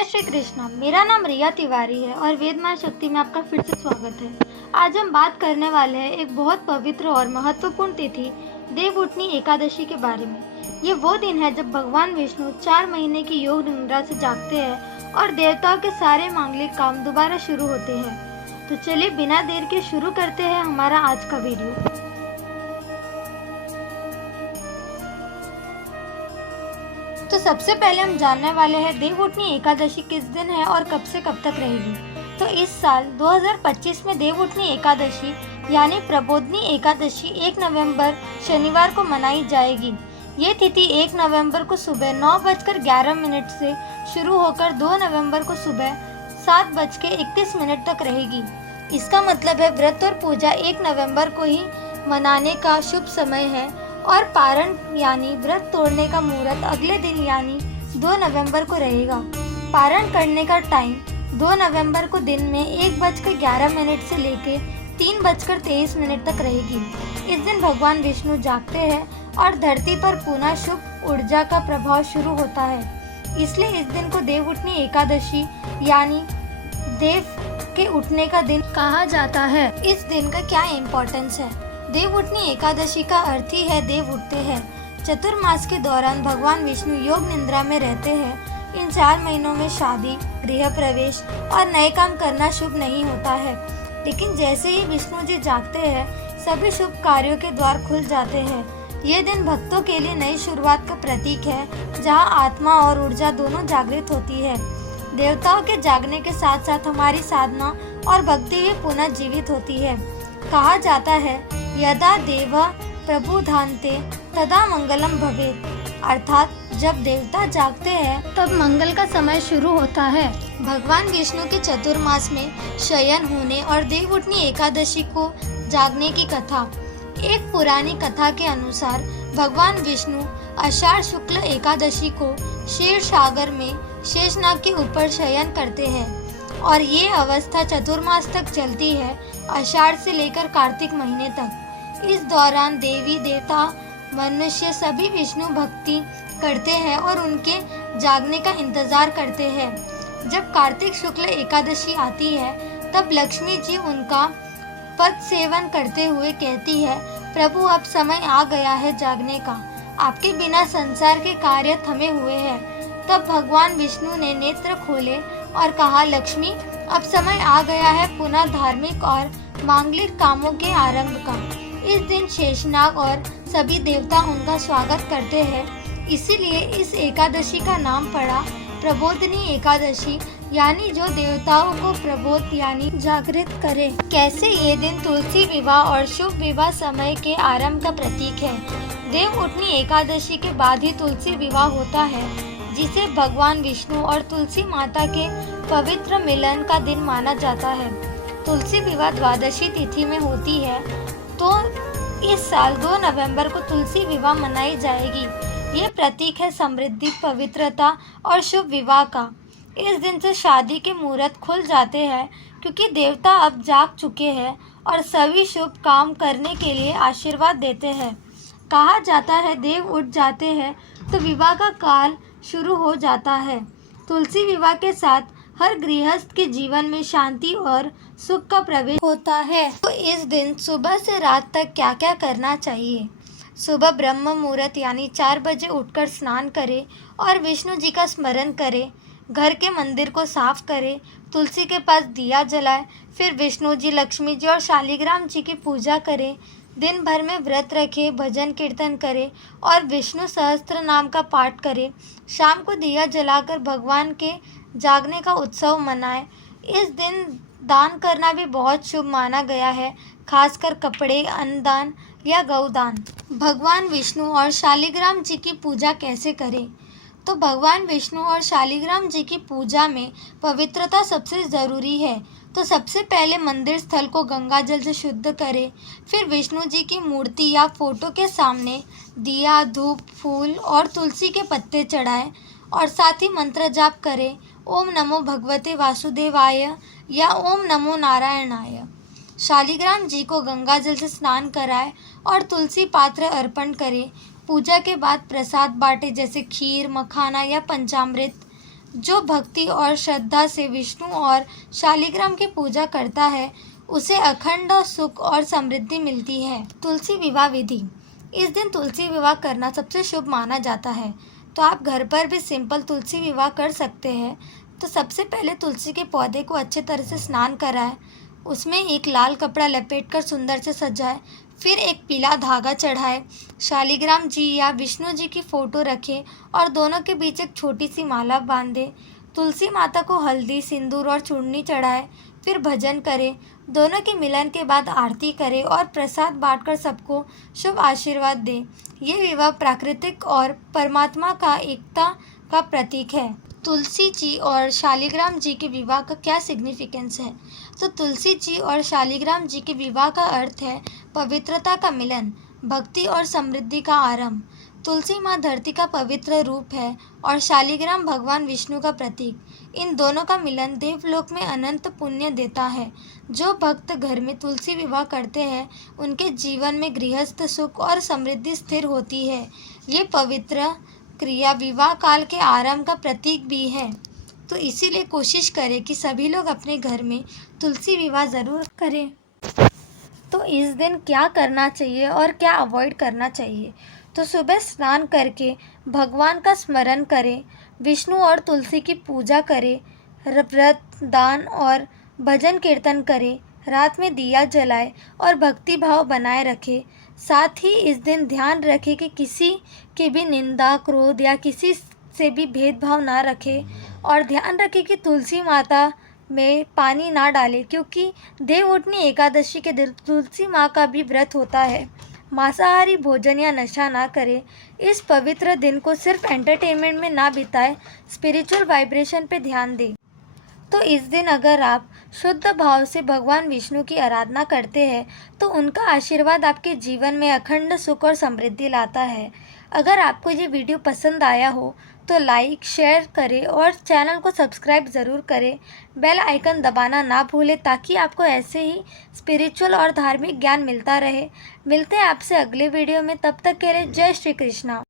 जय श्री कृष्ण। मेरा नाम रिया तिवारी है और वेदमाया शक्ति में आपका फिर से स्वागत है। आज हम बात करने वाले हैं एक बहुत पवित्र और महत्वपूर्ण तिथि देवउठनी एकादशी के बारे में। ये वो दिन है जब भगवान विष्णु 4 महीने की योग निद्रा से जागते हैं और देवताओं के सारे मांगलिक काम दोबारा शुरू होते हैं। तो चलिए बिना देर के शुरू करते हैं हमारा आज का वीडियो। तो सबसे पहले हम जानने वाले हैं देवउठनी एकादशी किस दिन है और कब से कब तक रहेगी। तो इस साल 2025 में देवउठनी एकादशी यानी प्रबोधनी एकादशी 1 नवंबर शनिवार को मनाई जाएगी। ये तिथि 1 नवंबर को सुबह 9:11 से शुरू होकर 2 नवंबर को सुबह 7:31 तक रहेगी। इसका मतलब है व्रत और पूजा 1 नवंबर को ही मनाने का शुभ समय है और पारण यानी व्रत तोड़ने का मुहूर्त अगले दिन यानी 2 नवंबर को रहेगा। पारण करने का टाइम 2 नवंबर को दिन में 1:11 से लेकर 3:23 तक रहेगी। इस दिन भगवान विष्णु जागते हैं और धरती पर पुनः शुभ ऊर्जा का प्रभाव शुरू होता है। इसलिए इस दिन को देवउठनी एकादशी यानी देव के उठने का दिन कहा जाता है। इस दिन का क्या इम्पोर्टेंस है? देवउठनी एकादशी का अर्थ ही है देव उठते हैं। चतुर्मास के दौरान भगवान विष्णु योग निद्रा में रहते हैं। इन 4 महीनों में शादी, गृह प्रवेश और नए काम करना शुभ नहीं होता है, लेकिन जैसे ही विष्णु जी जागते हैं सभी शुभ कार्यों के द्वार खुल जाते हैं। ये दिन भक्तों के लिए नई शुरुआत का प्रतीक है, जहाँ आत्मा और ऊर्जा दोनों जागृत होती है। देवताओं के जागने के साथ साथ हमारी साधना और भक्ति भी पुनः जीवित होती है। कहा जाता है यदा देव प्रबुधान्ते तदा मंगलम भवेत्, अर्थात जब देवता जागते हैं तब मंगल का समय शुरू होता है। भगवान विष्णु के चतुर्मास में शयन होने और देवउठनी एकादशी को जागने की कथा। एक पुरानी कथा के अनुसार भगवान विष्णु आषाढ़ शुक्ल एकादशी को क्षीर सागर में शेषनाग के ऊपर शयन करते हैं और ये अवस्था चतुर्मास तक चलती है, आषाढ़ से लेकर कार्तिक महीने तक। इस दौरान देवी देवता मनुष्य सभी विष्णु भक्ति करते हैं और उनके जागने का इंतजार करते हैं। जब कार्तिक शुक्ल एकादशी आती है तब लक्ष्मी जी उनका पद सेवन करते हुए कहती है, प्रभु अब समय आ गया है जागने का, आपके बिना संसार के कार्य थमे हुए हैं। तब भगवान विष्णु ने नेत्र खोले और कहा, लक्ष्मी अब समय आ गया है पुनः धार्मिक और मांगलिक कामों के आरंभ का। इस दिन शेषनाग और सभी देवता उनका स्वागत करते हैं, इसीलिए इस एकादशी का नाम पड़ा प्रबोधनी एकादशी, यानी जो देवताओं को प्रबोध यानी जागृत करे। कैसे ये दिन तुलसी विवाह और शुभ विवाह समय के आरंभ का प्रतीक है। देवउठनी एकादशी के बाद ही तुलसी विवाह होता है, जिसे भगवान विष्णु और तुलसी माता के पवित्र मिलन का दिन माना जाता है। तुलसी विवाह द्वादशी तिथि में होती है, तो इस साल 2 नवंबर को तुलसी विवाह मनाई जाएगी। ये प्रतीक है समृद्धि, पवित्रता और शुभ विवाह का। इस दिन से शादी के मुहूर्त खुल जाते हैं, क्योंकि देवता अब जाग चुके हैं और सभी शुभ काम करने के लिए आशीर्वाद देते हैं। कहा जाता है देव उठ जाते हैं तो विवाह का काल शुरू हो जाता है। तुलसी विवाह के साथ हर गृहस्थ के जीवन में शांति और सुख का प्रवेश होता है। तो इस दिन सुबह से रात तक क्या क्या करना चाहिए? सुबह ब्रह्म मुहूर्त यानी 4 बजे उठकर स्नान करें और विष्णु जी का स्मरण करें। घर के मंदिर को साफ करें, तुलसी के पास दिया जलाएं, फिर विष्णु जी, लक्ष्मी जी और शालिग्राम जी की पूजा करें। दिन भर में व्रत रखें, भजन कीर्तन करें और विष्णु सहस्त्र नाम का पाठ करें। शाम को दिया जलाकर भगवान के जागने का उत्सव मनाएं। इस दिन दान करना भी बहुत शुभ माना गया है, खासकर कपड़े, अन्नदान या गौदान। भगवान विष्णु और शालिग्राम जी की पूजा कैसे करें? तो भगवान विष्णु और शालिग्राम जी की पूजा में पवित्रता सबसे ज़रूरी है। तो सबसे पहले मंदिर स्थल को गंगा जल से शुद्ध करें, फिर विष्णु जी की मूर्ति या फोटो के सामने दिया, धूप, फूल और तुलसी के पत्ते चढ़ाएं और साथ ही मंत्र जाप करें, ओम नमो भगवते वासुदेवाय या ओम नमो नारायणाय। शालिग्राम जी को गंगा जल से स्नान कराएं और तुलसी पात्र अर्पण करें। पूजा के बाद प्रसाद बांटे, जैसे खीर, मखाना या पंचामृत। जो भक्ति और श्रद्धा से विष्णु और शालिग्राम की पूजा करता है उसे अखंड सुख और समृद्धि मिलती है। तुलसी विवाह विधि। इस दिन तुलसी विवाह करना सबसे शुभ माना जाता है, तो आप घर पर भी सिंपल तुलसी विवाह कर सकते हैं। तो सबसे पहले तुलसी के पौधे को अच्छे तरह से स्नान कराएं, उसमें एक लाल कपड़ा लपेटकर सुंदर से सजाएं, फिर एक पीला धागा चढ़ाएं, शालिग्राम जी या विष्णु जी की फोटो रखें और दोनों के बीच एक छोटी सी माला बांध दें। तुलसी माता को हल्दी, सिंदूर और चूड़नी चढ़ाएं, फिर भजन करें। दोनों के मिलन के बाद आरती करें और प्रसाद बांटकर सबको शुभ आशीर्वाद दें। ये विवाह प्राकृतिक और परमात्मा का एकता का प्रतीक है। तुलसी जी और शालिग्राम जी के विवाह का क्या सिग्निफिकेंस है? तो तुलसी जी और शालिग्राम जी के विवाह का अर्थ है पवित्रता का मिलन, भक्ति और समृद्धि का आरंभ। तुलसी माँ धरती का पवित्र रूप है और शालिग्राम भगवान विष्णु का प्रतीक। इन दोनों का मिलन देवलोक में अनंत पुण्य देता है। जो भक्त घर में तुलसी विवाह करते हैं उनके जीवन में गृहस्थ सुख और समृद्धि स्थिर होती है। ये पवित्र क्रिया विवाह काल के आरंभ का प्रतीक भी है। तो इसीलिए कोशिश करें कि सभी लोग अपने घर में तुलसी विवाह ज़रूर करें। तो इस दिन क्या करना चाहिए और क्या अवॉइड करना चाहिए? तो सुबह स्नान करके भगवान का स्मरण करें, विष्णु और तुलसी की पूजा करें, व्रत, दान और भजन कीर्तन करें, रात में दिया जलाएं और भक्ति भाव बनाए रखें। साथ ही इस दिन ध्यान रखें कि किसी की भी निंदा, क्रोध या किसी से भी भेदभाव ना रखें और ध्यान रखें कि तुलसी माता में पानी ना डालें, क्योंकि देवउठनी एकादशी के दिन तुलसी माँ का भी व्रत होता है। मांसाहारी भोजन या नशा ना करें। इस पवित्र दिन को सिर्फ एंटरटेनमेंट में ना बिताएं, स्पिरिचुअल वाइब्रेशन पे ध्यान दें। तो इस दिन अगर आप शुद्ध भाव से भगवान विष्णु की आराधना करते हैं तो उनका आशीर्वाद आपके जीवन में अखंड सुख और समृद्धि लाता है। अगर आपको ये वीडियो पसंद आया हो तो लाइक, शेयर करें और चैनल को सब्सक्राइब ज़रूर करें। बेल आइकन दबाना ना भूलें ताकि आपको ऐसे ही स्पिरिचुअल और धार्मिक ज्ञान मिलता रहे। मिलते हैं आपसे अगले वीडियो में, तब तक के लिए जय श्री कृष्णा।